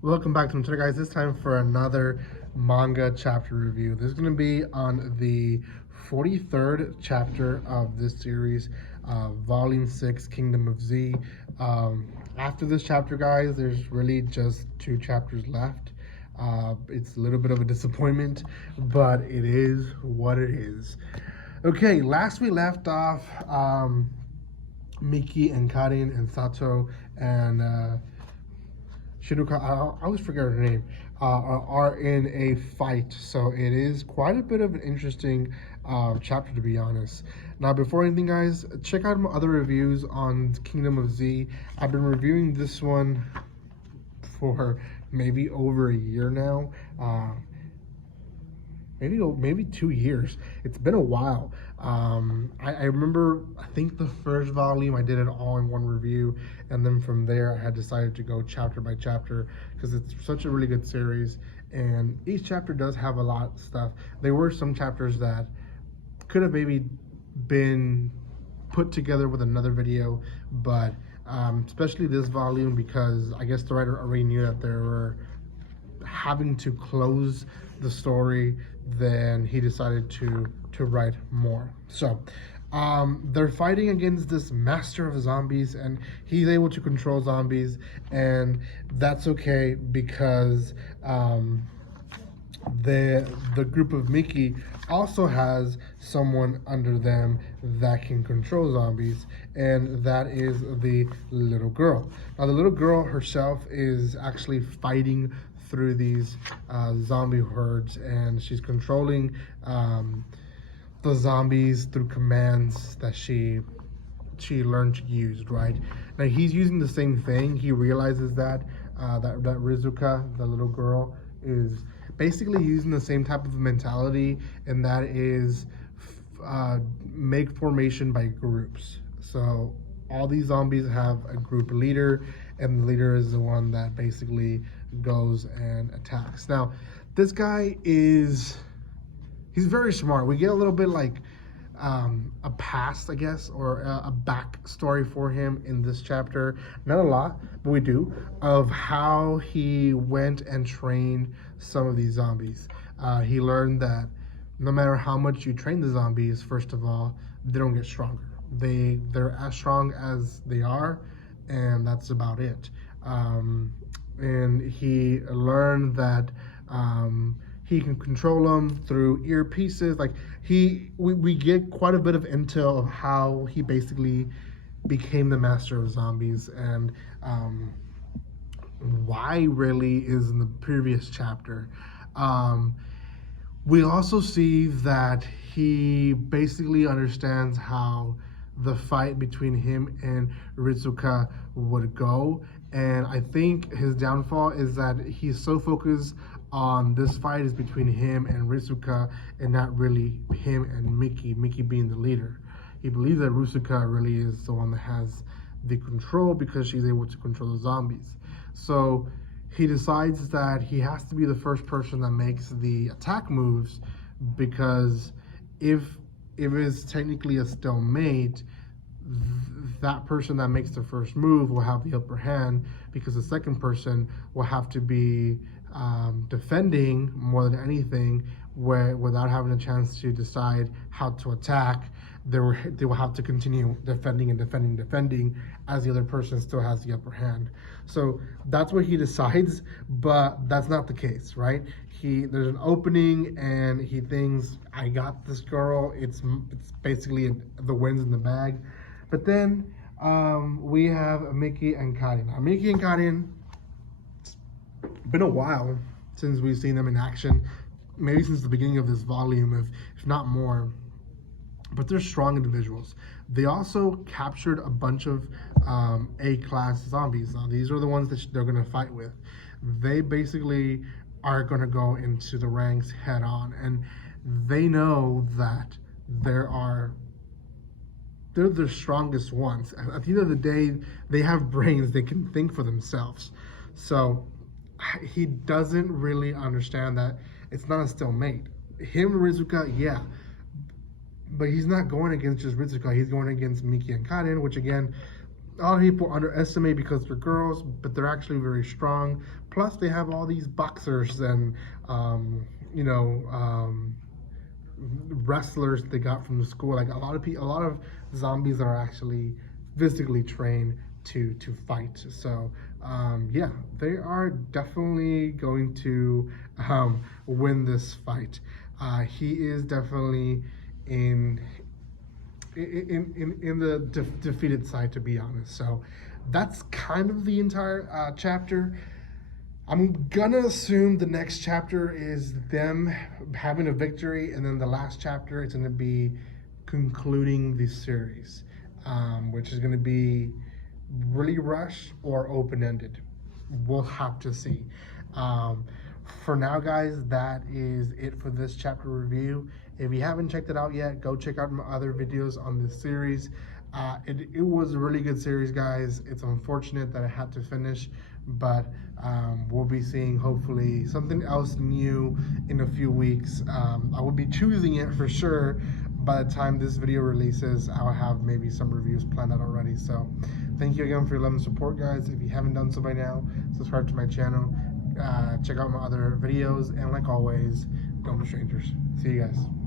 Welcome back to my channel, guys. This time for another manga chapter review. This is going to be on the 43rd chapter of this series, Volume 6, Kingdom of Z. After this chapter, guys, there's really just 2 chapters left. It's a little bit of a disappointment, but it is what it is. Okay, last we left off, Miki and Karin and Sato and Shinuka, I always forget her name, are in a fight. So it is quite a bit of an interesting chapter, to be honest. Now, before anything, guys, check out my other reviews on Kingdom of Z. I've been reviewing this one for maybe over a year now. Maybe 2 years. It's been a while. I remember, I think the first volume I did it all in one review, and then from there I had decided to go chapter by chapter because it's such a really good series, and each chapter does have a lot of stuff. There were some chapters that could have maybe been put together with another video, but especially this volume, because I guess the writer already knew that there were having to close the story, then he decided to write more. So they're fighting against this master of zombies, and he's able to control zombies, and that's okay because the group of Mickey also has someone under them that can control zombies, and that is the little girl. Now, the little girl herself is actually fighting through these zombie herds, and she's controlling the zombies through commands that she learned to use. Right now, he's using the same thing. He realizes that that Rizuka, the little girl, is basically using the same type of mentality, and that is make formation by groups. So all these zombies have a group leader, and the leader is the one that basically goes and attacks. Now, this guy he's very smart. We get a little bit like a past, I guess, or a backstory for him in this chapter. Not a lot, but we do, of how he went and trained some of these zombies. He learned that no matter how much you train the zombies, first of all, they don't get stronger. They're as strong as they are, and that's about it. And he learned that he can control them through earpieces. Like we get quite a bit of intel of how he basically became the master of zombies, and why really is in the previous chapter. We also see that he basically understands how the fight between him and Rizuka would go. And I think his downfall is that he's so focused on this fight is between him and Rizuka, and not really him and Miki being the leader. He believes that Rizuka really is the one that has the control because she's able to control the zombies. So he decides that he has to be the first person that makes the attack moves, because if it is technically a stalemate, that person that makes the first move will have the upper hand, because the second person will have to be defending more than anything, without having a chance to decide how to attack. They will have to continue defending as the other person still has the upper hand. So that's what he decides, but that's not the case, right? There's an opening, and he thinks, I got this girl. It's basically the wins in the bag. But then we have Miki and Karin. Now, Miki and Karin, it's been a while since we've seen them in action. Maybe since the beginning of this volume, if not more. But they're strong individuals. They also captured a bunch of A-class zombies. Now, these are the ones that they're going to fight with. They basically are going to go into the ranks head on, and they know that they're the strongest ones. At the end of the day, they have brains. They can think for themselves. So he doesn't really understand that it's not a stalemate. Him and Rizuka, yeah, but he's not going against just Rizuka. He's going against Miki and Karin, which again, a lot of people underestimate because they're girls, but they're actually very strong. Plus, they have all these boxers and you know, wrestlers they got from the school. Like a lot of people, a lot of zombies are actually physically trained to fight. So yeah, they are definitely going to win this fight. He is definitely in the defeated side, to be honest. So that's kind of the entire chapter. I'm gonna assume the next chapter is them having a victory, and then the last chapter is gonna be concluding the series, which is gonna be really rushed or open ended. We'll have to see. For now, guys, that is it for this chapter review. If you haven't checked it out yet, go check out my other videos on this series. It was a really good series, guys. It's unfortunate that I had to finish, but we'll be seeing hopefully something else new in a few weeks. I will be choosing it for sure. By the time this video releases, I'll have maybe some reviews planned out already. So thank you again for your love and support, guys. If you haven't done so by now, subscribe to my channel. Check out my other videos, and like always, don't be strangers. See you guys.